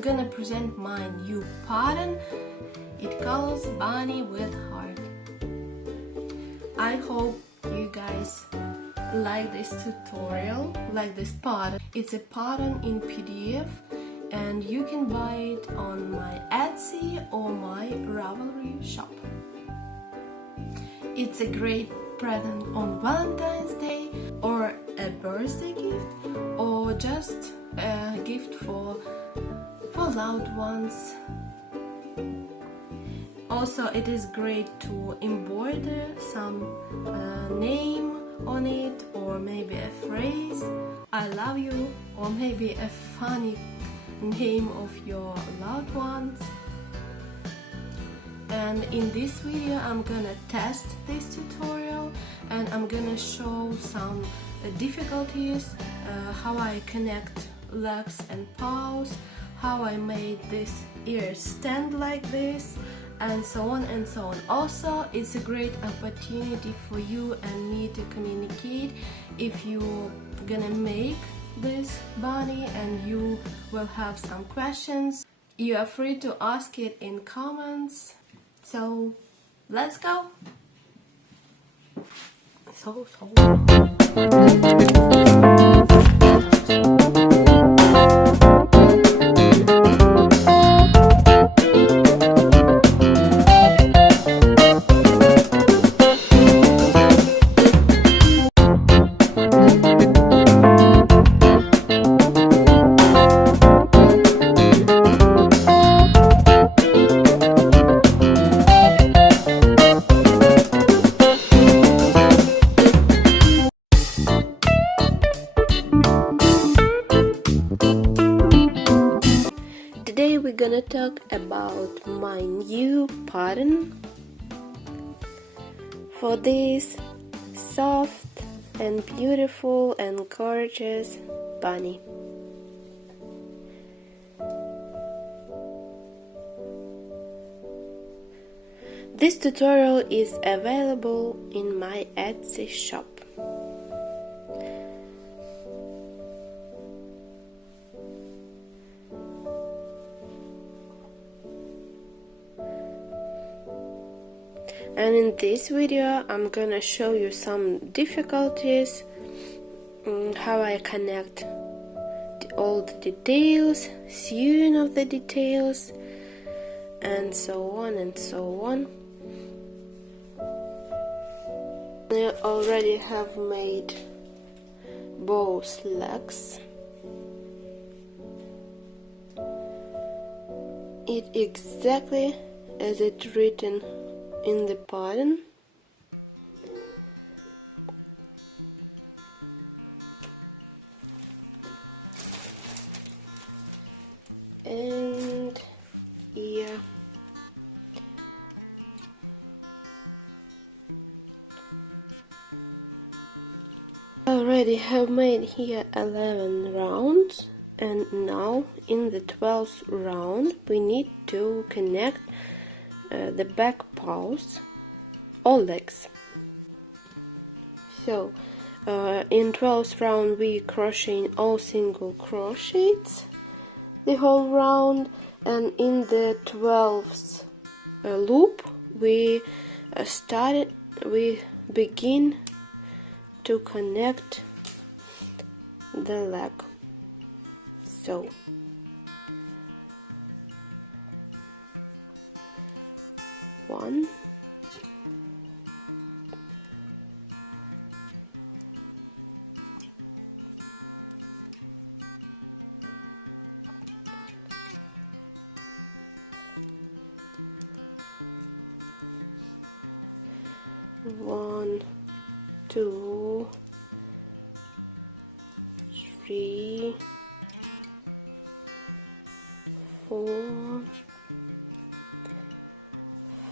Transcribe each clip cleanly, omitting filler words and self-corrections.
I'm gonna present my new pattern. It calls Bunny with Heart. I hope you guys like this tutorial, like this pattern. It's a pattern in PDF and you can buy it on my Etsy or my Ravelry shop. It's a great present on Valentine's Day or a birthday gift or just a gift for loved ones. Also, it is great to embroider some name on it, or maybe a phrase, I love you, or maybe a funny name of your loved ones. And in this video I'm gonna test this tutorial and I'm gonna show some difficulties, how I connect legs and paws, how I made this ear stand like this, and so on and so on. Also, it's a great opportunity for you and me to communicate. If you're gonna make this bunny and you will have some questions, you are free to ask it in comments. So let's go. Today we're gonna talk about my new pattern for this soft and beautiful and gorgeous bunny. This tutorial is available in my Etsy shop. And in this video I'm gonna show you some difficulties, how I connect all the details, sewing of the details, and so on and so on. I already have made both legs. It exactly as it's written in the pattern. And yeah, I already have made here 11 rounds, and now in the 12th round we need to connect the back paws or legs. So in 12th round we crochet all single crochets the whole round, and in the 12th loop we begin to connect the leg. So one, one, two, three, four,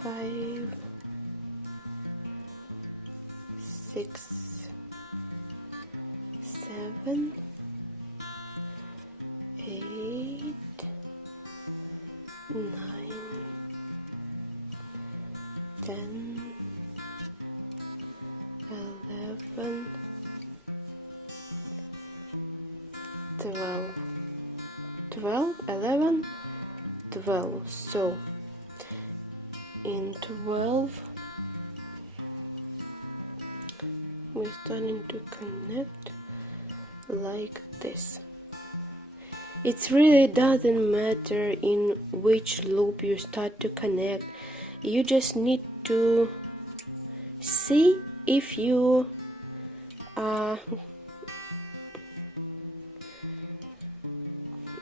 5, 6, 7, 8, 9, 10, 11, 12, 11, 12. So in 12 we're starting to connect like this. It really doesn't matter in which loop you start to connect. You just need to see if you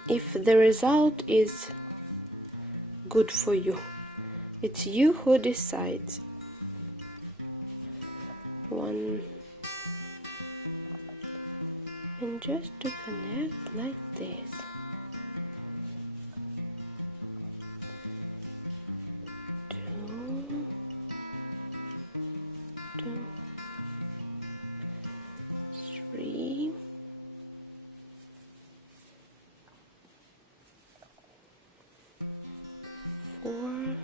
if the result is good for you. It's you who decides. One, and just to connect like this. Two, 3, 4,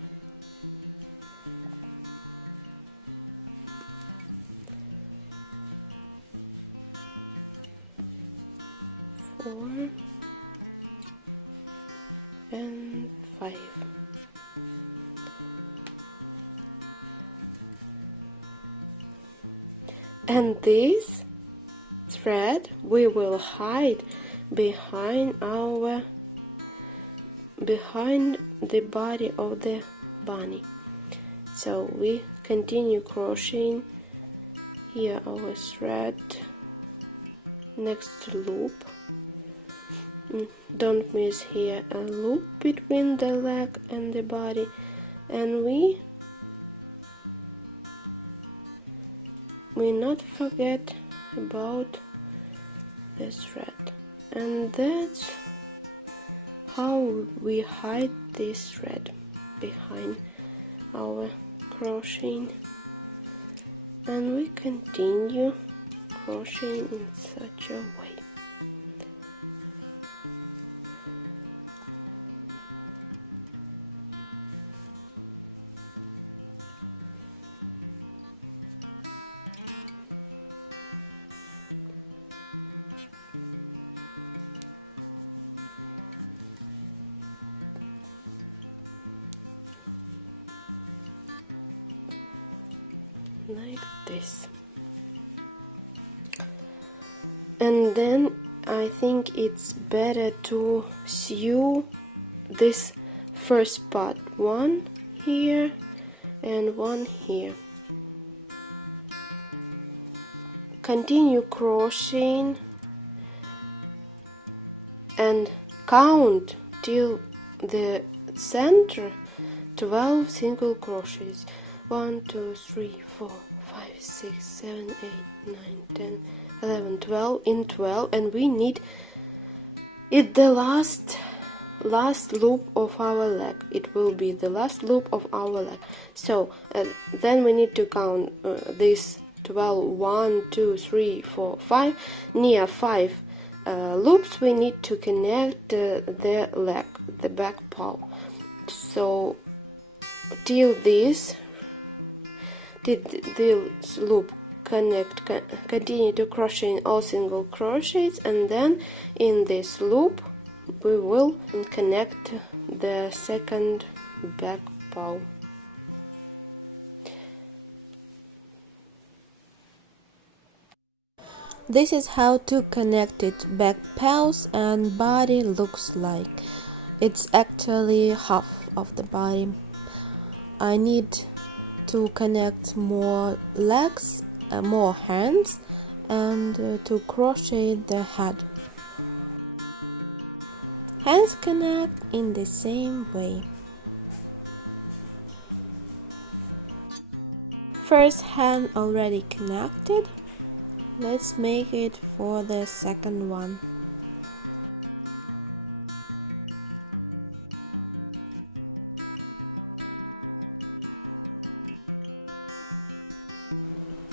4 and 5. And this thread we will hide behind the body of the bunny. So we continue crocheting here our thread next loop. Don't miss here a loop between the leg and the body, and we not forget about the thread. And that's how we hide this thread behind our crocheting, and we continue crocheting in such a way. Like this. And then I think it's better to sew this first part, one here and one here. Continue crocheting and count till the center 12 single crochets. 1, 2, 3, 4, 5, 6, 7, 8, 9, 10, 11, 12 in 12, and we need it the last loop of our leg. It will be the last loop of our leg. So then we need to count this 12, 1, 2, 3, 4, 5. Near 5 loops we need to connect the leg, the back paw. So till this loop continue to crochet all single crochets, and then in this loop we will connect the second back paw. This is how to connect it back paws and body looks like. It's actually half of the body. I need to connect more legs, more hands, and to crochet the head. Hands connect in the same way. First hand already connected. Let's make it for the second one.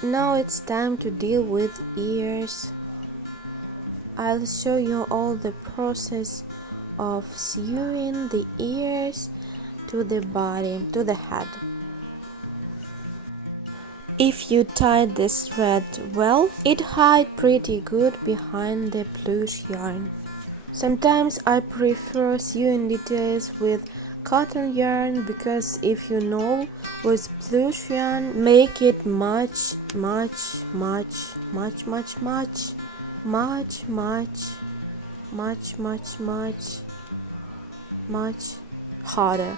Now it's time to deal with ears. I'll show you all the process of sewing the ears to the body, to the head. If you tie this thread well, it hides pretty good behind the plush yarn. Sometimes I prefer sewing details with cotton yarn, because if you know, with plush yarn make it much harder.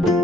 Bye.